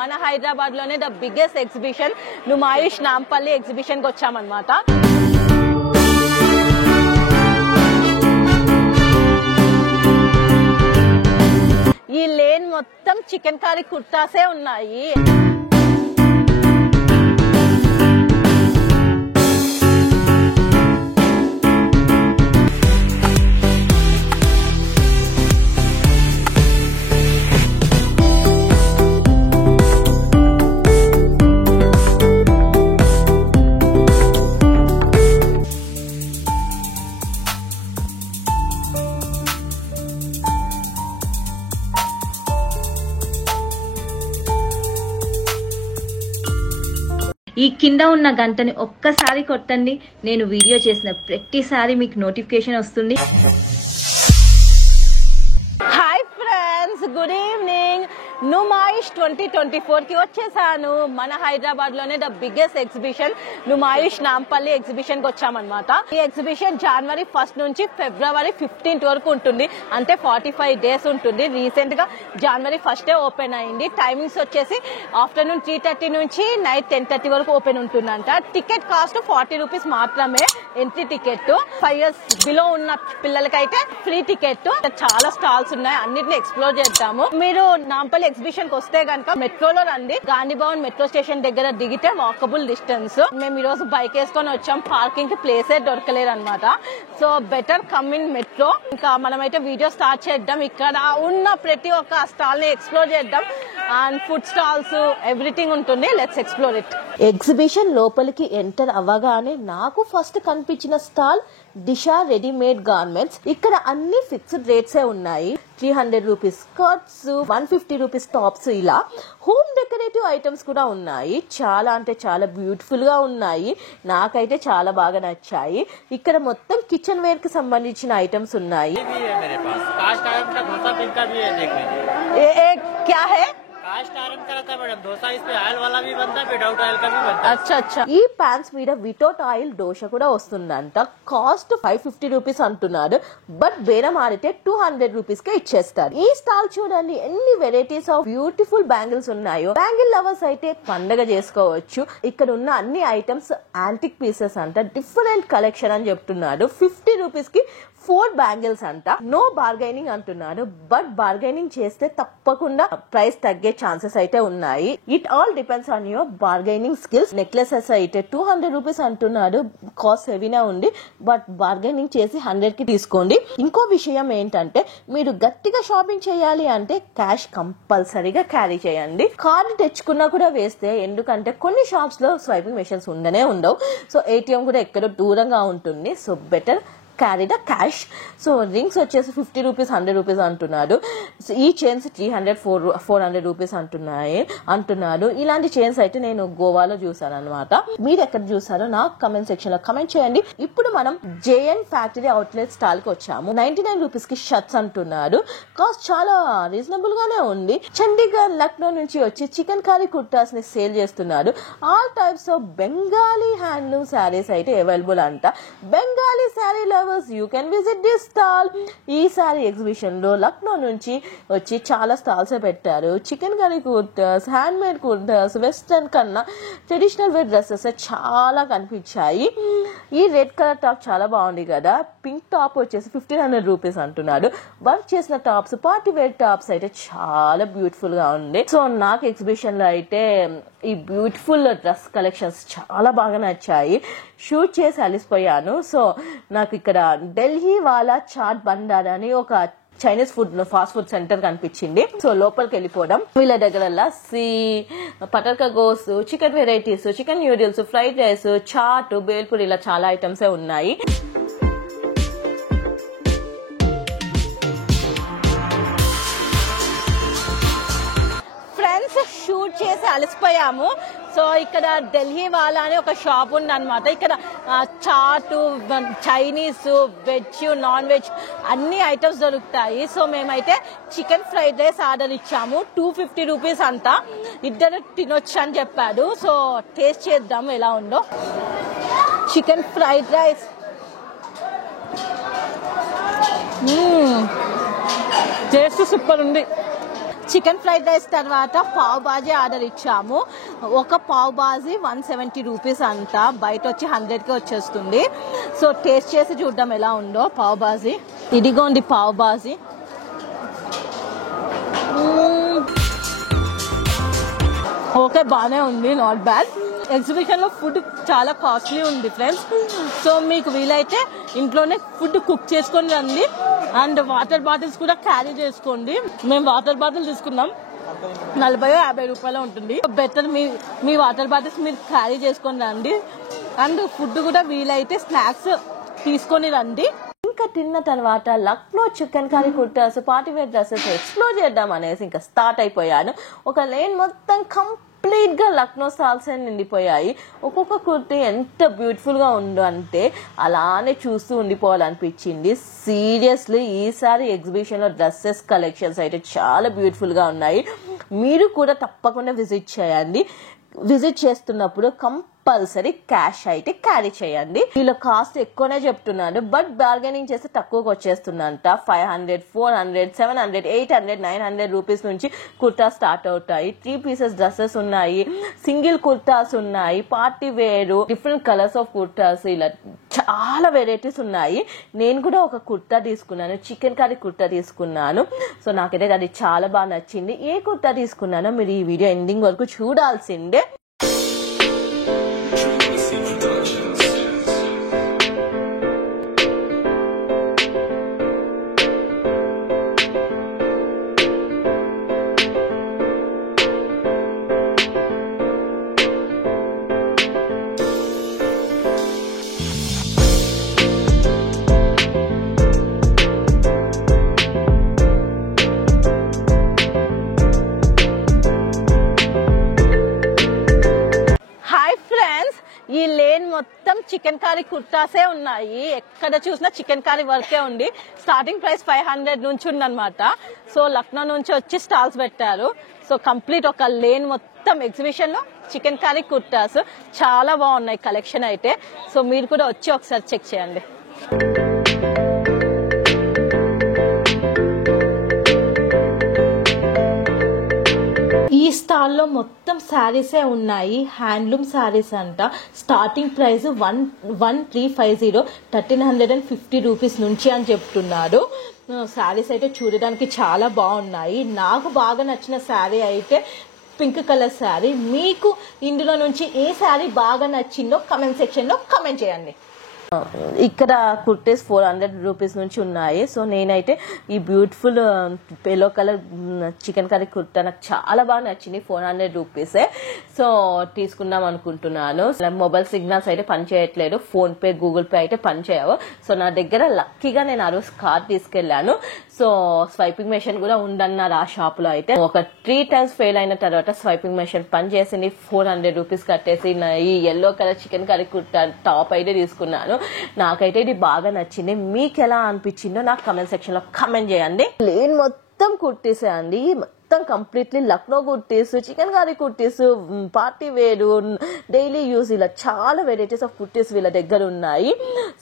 మన హైదరాబాద్ లోనే the biggest exhibition Numaish Nampally exhibition కి వచ్చామన్నమాట. ఈ లేన్ మొత్తం చికెన్ కర్రీ కుర్తాసే ఉన్నాయి. ఈ కింద ఉన్న గంటని ఒక్కసారి కొట్టండి, నేను వీడియో చేసిన ప్రతిసారి మీకు నోటిఫికేషన్ వస్తుంది. Hi friends, good evening. Numaish 2024 కి వచ్చేసాను. మన హైదరాబాద్ లోనే the biggest exhibition Numaish Nampally exhibition కి వచ్చామన్నమాట. ఈ ఎగ్జిబిషన్ జనవరి 1 నుంచి ఫిబ్రవరి 15 వరకు ఉంటుంది, అంటే 45 days ఉంటుంది. రీసెంట్ గా జనవరి 1 ఓపెన్ అయింది. టైమింగ్స్ వచ్చేసి ఆఫ్టర్నూన్ 3:30 నుంచి నైట్ 10:30 వరకు ఓపెన్ ఉంటుందంట. టికెట్ కాస్ట్ 40 రూపీస్ మాత్రమే ఎంట్రీ టికెట్. 5 years బిలో ఉన్న పిల్లలకైతే ఫ్రీ టికెట్. చాలా స్టాల్స్ ఉన్నాయి, అన్నిటిని ఎక్స్ప్లోర్ చేద్దాము. మీరు నాంపల్లి ఎగ్జిబిషన్ కి వస్తే గనక మెట్రోలో రండి. గాంధీ భవన్ మెట్రో స్టేషన్ దగ్గర దిగితే వాకబుల్ డిస్టెన్స్. మేము ఈ రోజు బైక్ వేసుకొని వచ్చాం, పార్కింగ్ కి ప్లేసే దొరకలేదు అనమాట. So better come in metro. ఇంకా మనమైతే వీడియో స్టార్ట్ చేద్దాం. ఇక్కడ ఉన్న ప్రతి ఒక్క స్టాల్ ని ఎక్స్ప్లోర్ చేద్దాం. అండ్ ఫుడ్ స్టాల్స్ ఎవ్రీథింగ్ ఉంటుంది. Let's explore it. ఎగ్జిబిషన్ లోపలికి ఎంటర్ అవ్వగానే నాకు ఫస్ట్ కనిపించిన స్టాల్ దిశా రెడీమేడ్ గార్మెంట్స్. ఇక్కడ అన్ని ఫిక్స్డ్ రేట్స్ ఉన్నాయి. 300 రూపీస్ స్కర్ట్స్, 150 రూపీస్ టాప్స్, ఇలా హోమ్ డెకరేటివ్ ఐటమ్స్ కూడా ఉన్నాయి. చాలా అంటే చాలా బ్యూటిఫుల్ గా ఉన్నాయి. నాకైతే చాలా బాగా నచ్చాయి. ఇక్కడ మొత్తం కిచెన్ వేర్ కి సంబంధించిన ఐటమ్స్ ఉన్నాయి. क्या है? कास्ट आयरन का रहता है मैडम. डोसा इसमें ऑयल वाला भी बनता है, विदाउट ऑयल का भी बनता है. अच्छा अच्छा. ఈ ప్యాన్స్ మీద వితౌట్ ఆయిల్ దోశ కూడా వస్తుందంట. కాస్ట్ 550 రూపీస్ అంటున్నారు, బట్ బేరం ఆడితే 200 రూపీస్ కే ఇచ్చేస్తారు. ఈ స్టాల్ చూడండి, ఎన్ని వెరైటీస్ ఆఫ్ బ్యూటిఫుల్ బ్యాంగిల్స్ ఉన్నాయో. బ్యాంగిల్ లవర్స్ అయితే పండగ చేసుకోవచ్చు. ఇక్కడ ఉన్న అన్ని ఐటమ్స్ యాంటిక్ పీసెస్ అంట. డిఫరెంట్ కలెక్షన్ అని చెప్తున్నారు. 50 రూపీస్ కి 4 బ్యాంగిల్స్ అంట. నో బార్గైనింగ్ అంటున్నారు, బట్ బార్గైనింగ్ చేస్తే తప్పకుండా ప్రైస్ తగ్గే ఛాన్సెస్ అయితే ఉన్నాయి. It all depends on your bargaining skills. Necklaces అయితే 200 రూపీస్ అంటున్నారు. కాస్ట్ హెవీనే ఉంది, బట్ బార్గైనింగ్ చేసి 100 కి తీసుకోండి. ఇంకో విషయం ఏంటంటే, మీరు గట్టిగా షాపింగ్ చేయాలి అంటే క్యాష్ కంపల్సరీగా క్యారీ చేయండి. కార్డు తెచ్చుకున్నా కూడా వేస్తే, ఎందుకంటే కొన్ని షాప్స్ లో స్వైపింగ్ మెషిన్స్ ఉండనే ఉండవు. సో ఏటీఎం కూడా ఎక్కడో దూరంగా ఉంటుంది. So better carry the cash. So rings వచ్చేసి 50 రూపీస్ 100 రూపీస్ అంటున్నారు. ఈ చైన్స్ 300-400 రూపీస్ అంటున్నారు. ఇలాంటి చైన్స్ అయితే నేను గోవాలో చూసాను అనమాట. మీరు ఎక్కడ చూసారో నాకు కమెంట్ సెక్షన్ లో కమెంట్ చేయండి. ఇప్పుడు మనం జేఎన్ ఫ్యాక్టరీ అవుట్లెట్ స్టాల్ కి వచ్చాము. 99 రూపీస్ కి షర్ట్స్ అంటున్నారు. కాస్ట్ చాలా రీజనబుల్ గానే ఉంది. చండీగఢ్, లక్నో నుంచి వచ్చి చికెన్ కర్రీ కుర్తాస్ ని సేల్ చేస్తున్నారు. All types of Bengali handloom saris అయితే అవైలబుల్ అంట. Bengali sari lovers you can visit this stall. ఈ సారీ ఎగ్జిబిషన్ లో లక్నో నుంచి వచ్చి చాలా స్టాల్స్ పెట్టారు. Chicken curry kurtas, hand made kurtas, western కన్నా ట్రెడిషనల్ వేర్ డ్రెస్సెస్ చాలా కనిపించాయి. ఈ రెడ్ కలర్ టాప్ చాలా బాగుంది కదా. పింక్ టాప్ వచ్చేసి 1500 రూపీస్ అంటున్నాడు. వర్క్ చేసిన టాప్స్, పార్టీ వేర్ టాప్స్ అయితే చాలా బ్యూటిఫుల్ గా ఉంది. సో నాకు ఎగ్జిబిషన్ లో అయితే ఈ బ్యూటిఫుల్ డ్రెస్ కలెక్షన్స్ చాలా బాగా నచ్చాయి. షూట్ చేసి అలిసిపోయాను. సో నాకు ఇక్కడ ఢిల్లీ వాలా చాట్ బండార్ అని ఒక Chinese food fast food centre కనిపించింది. సో లోపలికి వెళ్ళిపోవడం. వీళ్ళ దగ్గర లస్సీ, పటర్కా గోస్, chicken varieties, chicken noodles, fried rice, chaat, bhelpuri, ఇలా చాలా ఐటమ్స్ ఉన్నాయి. ఫ్రెండ్స్, షూట్ చేసి అలసిపోయాము. సో ఇక్కడ ఢిల్లీ వాలా అని ఒక షాప్ ఉంది అనమాట. ఇక్కడ chaat, Chinese, veg, non veg అన్ని ఐటమ్స్ దొరుకుతాయి. సో మేమైతే చికెన్ ఫ్రైడ్ రైస్ ఆర్డర్ ఇచ్చాము. 250 రూపీస్ అంతా. ఇద్దరు తినొచ్చు అని చెప్పాడు. సో టేస్ట్ చేద్దాము ఎలా ఉందో. Chicken fried rice taste super ఉంది. చికెన్ ఫ్రైడ్ రైస్ తర్వాత పావ్ బాజీ ఆర్డర్ ఇచ్చాము. ఒక పావ్ బాజీ 170 రూపీస్ అంట, బయట వచ్చి 100కి వచ్చేస్తుంది. సో టేస్ట్ చేసి చూద్దాం ఎలా ఉందో పావ్ బాజీ. ఇదిగోండి పావ్ బాజీ. ఓకే, బాగానే ఉంది, నాట్ బ్యాడ్. ఎగ్జిబిషన్లో ఫుడ్ చాలా కాస్ట్లీ ఉంది ఫ్రెండ్స్. సో మీకు వీలైతే ఇంట్లోనే ఫుడ్ కుక్ చేసుకొని రండి. అండ్ వాటర్ బాటిల్స్ కూడా క్యారీ చేసుకోండి. మేము వాటర్ బాటిల్ తీసుకున్నాం, 40-50 రూపాయలు ఉంటుంది. బెటర్ మీ వాటర్ బాటిల్స్ మీరు క్యారీ చేసుకొని రండి. అండ్ ఫుడ్ కూడా వీలైతే స్నాక్స్ తీసుకొని రండి. ఇంకా తిన్న తర్వాత Lucknow chikankari kurtas, party wear dresses explore చేద్దాం అనేసి ఇంకా స్టార్ట్ అయిపోయాను. ఒక లేన్ మొత్తం కంప్లీట్ గా లక్నో స్టాల్స్ నిండిపోయాయి. ఒక్కొక్క కుర్తీ ఎంత బ్యూటిఫుల్ గా ఉందో అంటే అలానే చూస్తూ ఉండిపోవాలనిపించింది. సీరియస్లీ ఈసారి ఎగ్జిబిషన్ లో డ్రెస్సెస్ కలెక్షన్స్ అయితే చాలా బ్యూటిఫుల్ గా ఉన్నాయి. మీరు కూడా తప్పకుండా విజిట్ చేయండి. విజిట్ చేస్తున్నప్పుడు కంపల్సరీ క్యాష్ అయితే క్యారీ చేయండి. వీళ్ళ కాస్ట్ ఎక్కువనే చెప్తున్నాను, బట్ బార్గెనింగ్ చేస్తే తక్కువకి వచ్చేస్తుందంట. 500, 400, 700, 800, 900 రూపీస్ నుంచి కుర్తా స్టార్ట్ అవుతాయి. 3 పీసెస్ డ్రెస్సెస్ ఉన్నాయి, సింగిల్ కుర్తాస్ ఉన్నాయి, పార్టీ వేరు, డిఫరెంట్ కలర్స్ ఆఫ్ కుర్తాస్, ఇలా చాలా వెరైటీస్ ఉన్నాయి. నేను కూడా ఒక కుర్తా తీసుకున్నాను, చికెన్ కర్రీ కుర్తా తీసుకున్నాను. సో నాకైతే అది చాలా బాగా నచ్చింది. ఏ కుర్తా తీసుకున్నానో మీరు ఈ వీడియో ఎండింగ్ వరకు చూడాల్సిందే. ఈ లేన్ మొత్తం చికెన్ కర్రీ కుర్తాసే ఉన్నాయి. ఎక్కడ చూసినా చికెన్ కర్రీ వర్కే ఉంది. స్టార్టింగ్ ప్రైస్ 500 నుంచి ఉందన్నమాట. సో లక్నో నుంచి వచ్చి స్టాల్స్ పెట్టారు. సో కంప్లీట్ ఒక లేన్ మొత్తం ఎగ్జిబిషన్ లో చికెన్ కర్రీ కుర్తాస్ చాలా బాగున్నాయి కలెక్షన్ అయితే. సో మీరు కూడా వచ్చి ఒకసారి చెక్ చేయండి. ఈ స్టాల్లో మొత్తం శారీసే ఉన్నాయి. హ్యాండ్లూమ్ శారీస్ అంట. స్టార్టింగ్ ప్రైస్ 1350, 1350 రూపీస్ నుంచి అని చెప్తున్నారు. శారీస్ అయితే చూడడానికి చాలా బాగున్నాయి. నాకు బాగా నచ్చిన శారీ అయితే పింక్ కలర్ శారీ. మీకు ఇందులో నుంచి ఏ శారీ బాగా నచ్చిందో కమెంట్ సెక్షన్ లో కమెంట్ చేయండి. ఇక్కడ కుర్తీస్ 400 రూపీస్ నుంచి ఉన్నాయి. సో నేనైతే ఈ beautiful yellow colour chicken curry kurta నాకు చాలా బాగా నచ్చింది. 400 రూపీసే. సో తీసుకుందాం అనుకుంటున్నాను. మొబైల్ సిగ్నల్స్ అయితే పనిచేయట్లేదు, ఫోన్ పే, గూగుల్ పే అయితే పనిచేయవు. సో నా దగ్గర లక్కీగా నేను ఆ రోజు కార్డ్ తీసుకెళ్లాను. సో స్వైపింగ్ మెషిన్ కూడా ఉందన్నారు ఆ షాప్ లో. అయితే ఒక 3 times ఫెయిల్ అయిన తర్వాత స్వైపింగ్ మెషిన్ పనిచేసింది. 400 రూపీస్ కట్టేసి ఈ yellow colour chicken curry kurta top అయితే తీసుకున్నాను. నాకైతే ఇది బాగా నచ్చింది. మీకు ఎలా అనిపించిందో నాకు కమెంట్ సెక్షన్ లో కమెంట్ చేయండి. లేన్ మొత్తం కుర్తీసే అండి, మొత్తం completely Lucknow kurtis, chicken curry kurtis, party వేరు, డైలీ యూజ్, ఇలా చాలా వెరైటీస్ ఆఫ్ కుర్తీస్ వీళ్ళ దగ్గర ఉన్నాయి.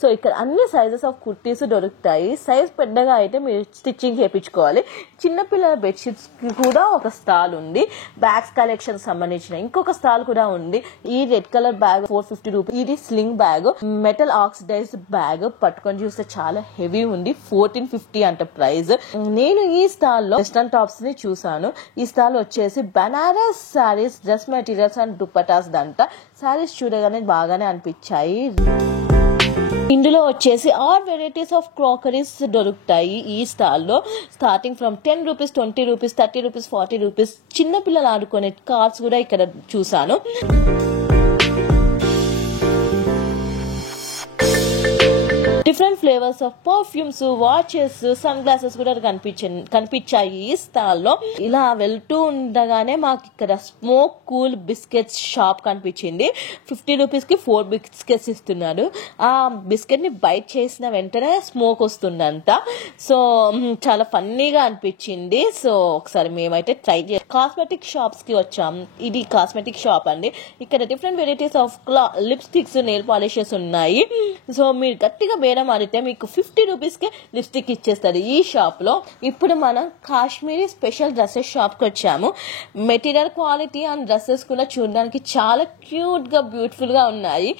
సో ఇక్కడ అన్ని సైజెస్ ఆఫ్ కుర్తీస్ దొరుకుతాయి. సైజ్ పెద్దగా అయితే మీరు స్టిచ్చింగ్ చేయించుకోవాలి. చిన్నపిల్లల బెడ్షీట్స్ కి కూడా ఒక స్టాల్ ఉంది. బ్యాగ్స్ కలెక్షన్ సంబంధించిన ఇంకొక స్టాల్ కూడా ఉంది. ఈ రెడ్ కలర్ బ్యాగ్ 450 రూపీస్. ఇది sling bag, metal oxidised bag. పట్టుకొని చూస్తే చాలా హెవీ ఉంది. 1450 అంట ప్రైస్. నేను ఈ స్టాల్ లో వెస్టర్న్ టాప్స్ ని చూసాను. ఈ స్టాల్ వచ్చేసి Banaras saris, dress materials and dupattas దంట. సారీస్ చూడగానే బాగానే అనిపించాయి. ఇందులో వచ్చేసి ఆల్ వెరైటీస్ ఆఫ్ క్రాకరీస్ దొరుకుతాయి ఈ స్టాల్లో. Starting from 10 rupees, 20 rupees, 30 rupees, 40 rupees. చిన్నపిల్లలు ఆడుకునే కార్స్ కూడా ఇక్కడ చూసాను. Different flavours of perfumes, watches, sunglasses కూడా కనిపించాయి ఈ స్టాల్లో. ఇలా వెళ్తూ ఉండగానే మాకు ఇక్కడ స్మోక్ కూల్ బిస్కెట్స్ షాప్ కనిపించింది. 50 రూపీస్ కి 4 బిస్కెట్స్ ఇస్తున్నాడు. ఆ బిస్కెట్ ని బైట్ చేసిన వెంటనే స్మోక్ వస్తుందంట. సో చాలా ఫన్నీగా అనిపించింది. సో ఒకసారి మేమైతే ట్రై చేసి కాస్మెటిక్ షాప్స్ కి వచ్చాం. ఇది కాస్మెటిక్ షాప్ అండి. ఇక్కడ different varieties of lipsticks, nail polishes ఉన్నాయి. సో మీరు గట్టిగా బేరం ఆడితే మీకు 50 రూపీస్కే లిప్స్టిక్ ఇచ్చేస్తారు ఈ షాప్ లో. ఇప్పుడు మనం కాశ్మీరీ స్పెషల్ డ్రెస్సెస్ షాప్ కి వచ్చాము. మెటీరియల్ క్వాలిటీ అండ్ డ్రెస్సెస్ కూడా చూడడానికి చాలా క్యూట్ గా బ్యూటిఫుల్ గా ఉన్నాయి.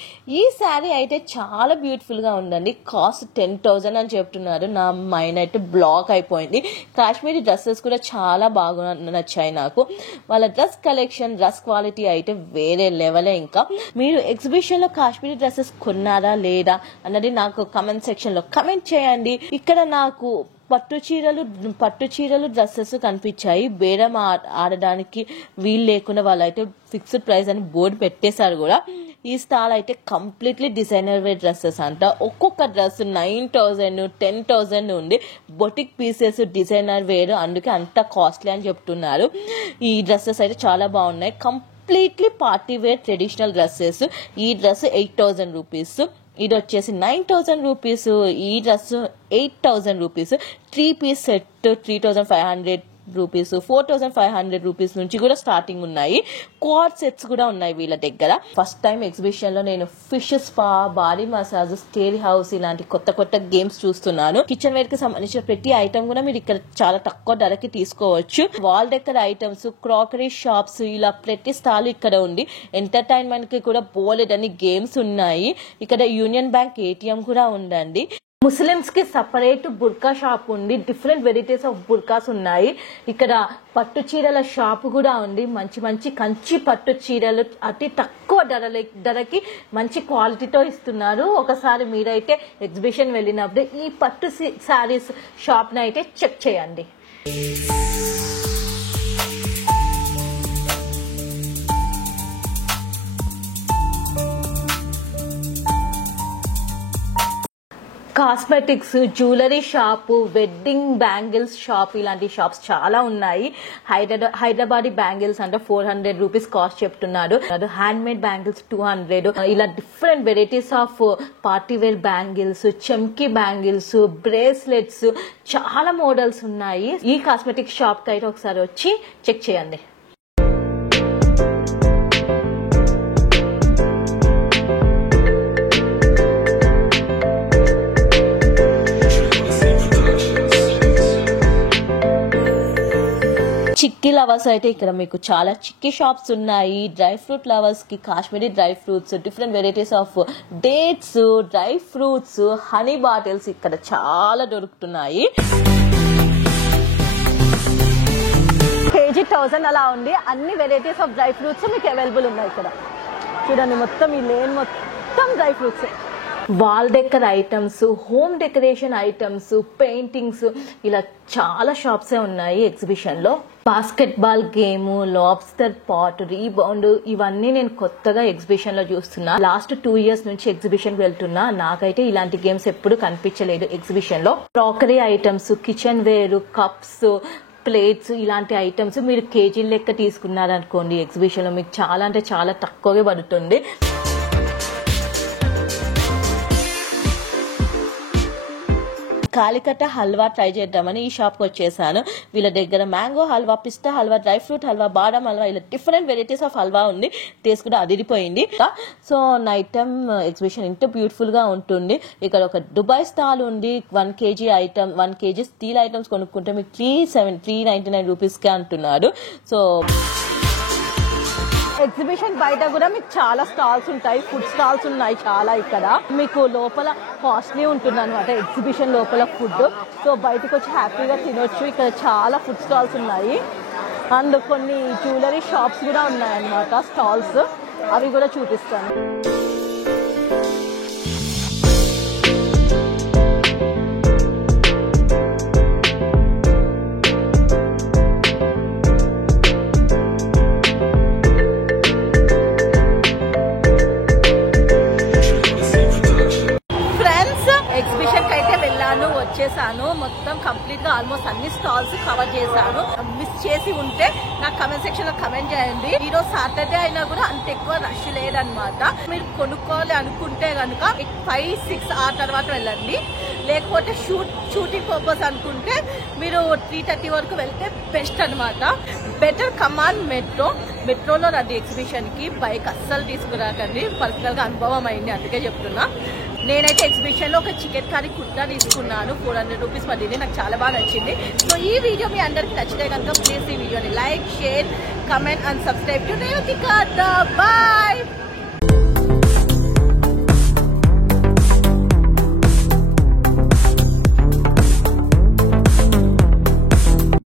ఈ శారీ అయితే చాలా బ్యూటిఫుల్ గా ఉందండి. కాస్ట్ 10,000 అని చెప్తున్నారు. నా మైండ్ అయితే బ్లాక్ అయిపోయింది. కాశ్మీరీ డ్రెస్సెస్ కూడా చాలా బాగా నచ్చాయి నాకు. వాళ్ళ డ్రెస్ కలెక్షన్, డ్రెస్ క్వాలిటీ అయితే వేరే లెవెలే. ఇంకా మీరు ఎగ్జిబిషన్ లో కాశ్మీరీ డ్రెస్సెస్ కొన్నారా లేదా అన్నది నాకు కమెంట్ సెక్షన్ లో కమెంట్ చేయండి. ఇక్కడ నాకు పట్టు చీరలు డ్రెస్సెస్ కనిపించాయి. బేరం ఆడడానికి వీలు లేకుండా వాళ్ళైతే ఫిక్స్డ్ ప్రైస్ అని బోర్డు పెట్టేశారు కూడా. ఈ స్టాల్ అయితే కంప్లీట్లీ డిజైనర్ వేర్ డ్రెస్సెస్ అంట. ఒక్కొక్క డ్రెస్ 9,000, 10,000 ఉంది. బొటిక్ పీసెస్ డిజైనర్ వేర్, అందుకే అంత కాస్ట్లీ అని చెప్తున్నారు. ఈ డ్రెస్సెస్ అయితే చాలా బాగున్నాయి. Completely party wear traditional dresses. ఈ డ్రెస్ 8,000 రూపీస్, ఇది వచ్చేసి 9,000 రూపీస్, ఈ dress 8,000 rupees. 3 piece set 3,500 rupees, 4,500 rupees నుంచి కూడా స్టార్టింగ్ ఉన్నాయి. క్వాడ్ సెట్స్ కూడా ఉన్నాయి వీళ్ళ దగ్గర. ఫస్ట్ టైం ఎగ్జిబిషన్ లో నేను fish spa, body massage, scale house ఇలాంటి కొత్త గేమ్స్ చూస్తున్నాను. కిచెన్ వేర్ కి సంబంధించిన ప్రతి ఐటమ్ కూడా మీరు ఇక్కడ చాలా తక్కువ ధరకి తీసుకోవచ్చు. Wall decor items, crockery shops, ఇలా ప్రతి స్టాల్ ఇక్కడ ఉంది. ఎంటర్టైన్మెంట్ కి కూడా బోలెడన్ని గేమ్స్ ఉన్నాయి. ఇక్కడ యూనియన్ బ్యాంక్ ATM కూడా ఉందండి. ముస్లిమ్స్ కి సపరేట్ బుర్కా షాప్ ఉంది. డిఫరెంట్ వెరైటీస్ ఆఫ్ బుర్కాస్ ఉన్నాయి. ఇక్కడ పట్టు చీరల షాప్ కూడా ఉంది. మంచి కంచి పట్టు చీరలు అతి తక్కువ ధరకి మంచి క్వాలిటీతో ఇస్తున్నారు. ఒకసారి మీరైతే ఎగ్జిబిషన్ వెళ్ళినప్పుడు ఈ పట్టు శారీస్ షాప్ ని అయితే చెక్ చేయండి. Cosmetics, jewellery shop, wedding bangles shop, ఇలాంటి షాప్స్ చాలా ఉన్నాయి. హైదరాబాదీ బ్యాంగిల్స్ అంటే 400 రూపీస్ కాస్ట్ చెప్తున్నాడు. Hand made bangles 200. ఇలా different varieties of party wear bangles, చమ్కీ బ్యాంగిల్స్, బ్రేస్లెట్స్, చాలా మోడల్స్ ఉన్నాయి. ఈ కాస్మెటిక్ షాప్ కి అయితే ఒకసారి వచ్చి చెక్ చేయండి. చిక్కీ లవర్స్ అయితే ఇక్కడ మీకు చాలా చిక్కీ షాప్స్ ఉన్నాయి. డ్రై ఫ్రూట్ లవర్స్ కి Kashmiri dry fruits, different varieties of dates, dry fruits, honey bottles ఇక్కడ చాలా దొరుకుతున్నాయి. కేజీ 1000 అలా ఉంది. అన్ని వెరైటీస్ ఆఫ్ డ్రై ఫ్రూట్స్ మీకు అవైలబుల్ ఉన్నాయి ఇక్కడ. చూడండి, మొత్తం ఈ లేన్ మొత్తం dry fruits. Wall decor items, home decoration items, paintings, ఇలా చాలా షాప్స్ ఉన్నాయి ఎగ్జిబిషన్ లో. Basketball game, lobster pot, rebound, ఇవన్నీ నేను కొత్తగా ఎగ్జిబిషన్ లో చూస్తున్నా. లాస్ట్ 2 years నుంచి ఎగ్జిబిషన్ కి వెళ్తున్నా. నాకైతే ఇలాంటి గేమ్స్ ఎప్పుడు కనిపించలేదు ఎగ్జిబిషన్ లో. Crockery items, kitchenware, cups, plates, ఇలాంటి ఐటమ్స్ మీరు కేజీ లెక్క తీసుకున్నారనుకోండి ఎగ్జిబిషన్ లో మీకు చాలా అంటే చాలా తక్కువగా పడుతుంది. కాలికట్ట హల్వా ట్రై చేద్దామని ఈ షాప్కి వచ్చేసాను. వీళ్ళ దగ్గర మ్యాంగో హల్వా, పిస్తా హల్వా, డ్రై ఫ్రూట్ హల్వా, బాదం హల్వా, ఇలా డిఫరెంట్ వెరైటీస్ ఆఫ్ హల్వా ఉంది. టేస్ట్ కూడా అదిరిపోయింది. సో నైట్ టైం ఎగ్జిబిషన్ ఇంత బ్యూటిఫుల్ గా ఉంటుంది. ఇక్కడ ఒక దుబాయ్ స్టాల్ ఉంది. 1 kg item, 1 kg steel items కొనుక్కుంటే మీకు 399 రూపీస్కే అంటున్నారు. సో ఎగ్జిబిషన్ బయట కూడా మీకు చాలా స్టాల్స్ ఉంటాయి. ఫుడ్ స్టాల్స్ ఉన్నాయి చాలా. ఇక్కడ మీకు లోపల కాస్ట్లీ ఉంటుంది అనమాట ఎగ్జిబిషన్ లోపల ఫుడ్. సో బయటకు వచ్చి హ్యాపీగా తినొచ్చు. ఇక్కడ చాలా ఫుడ్ స్టాల్స్ ఉన్నాయి. అండ్ కొన్ని జ్యువెలరీ షాప్స్ కూడా ఉన్నాయి అన్నమాట స్టాల్స్. అవి కూడా చూపిస్తాను. వచ్చేసాను. మొత్తం కంప్లీట్ గా ఆల్మోస్ట్ అన్ని స్టాల్స్ కవర్ చేశాను. మిస్ చేసి ఉంటే నాకు కమెంట్ సెక్షన్ లో కమెంట్ చేయండి. ఈరోజు సాటర్డే అయినా కూడా అంత ఎక్కువ రష్ లేదనమాట. మీరు కొనుక్కోవాలి అనుకుంటే కనుక 5-6 ఆ తర్వాత వెళ్ళండి. లేకపోతే షూటింగ్ పర్పస్ అనుకుంటే మీరు 3:30 వరకు వెళ్తే బెస్ట్ అనమాట. బెటర్ కమాన్ మెట్రోలో రండి ఎగ్జిబిషన్ కి. బైక్ అస్సలు తీసుకురాకండి. పర్సనల్ గా అనుభవం అయింది, అందుకే చెప్తున్నా. నేనైతే ఎగ్జిబిషన్ లో ఒక చికెన్ కర్రీ కుర్తా తీసుకున్నాను. 400 రూపీస్ పడింది. నాకు చాలా బాగా నచ్చింది. సో ఈ వీడియో మీ అందరికి నచ్చితే కనుక ప్లీజ్ ఈ వీడియోని like, share, comment and subscribe to Revathika. Bye.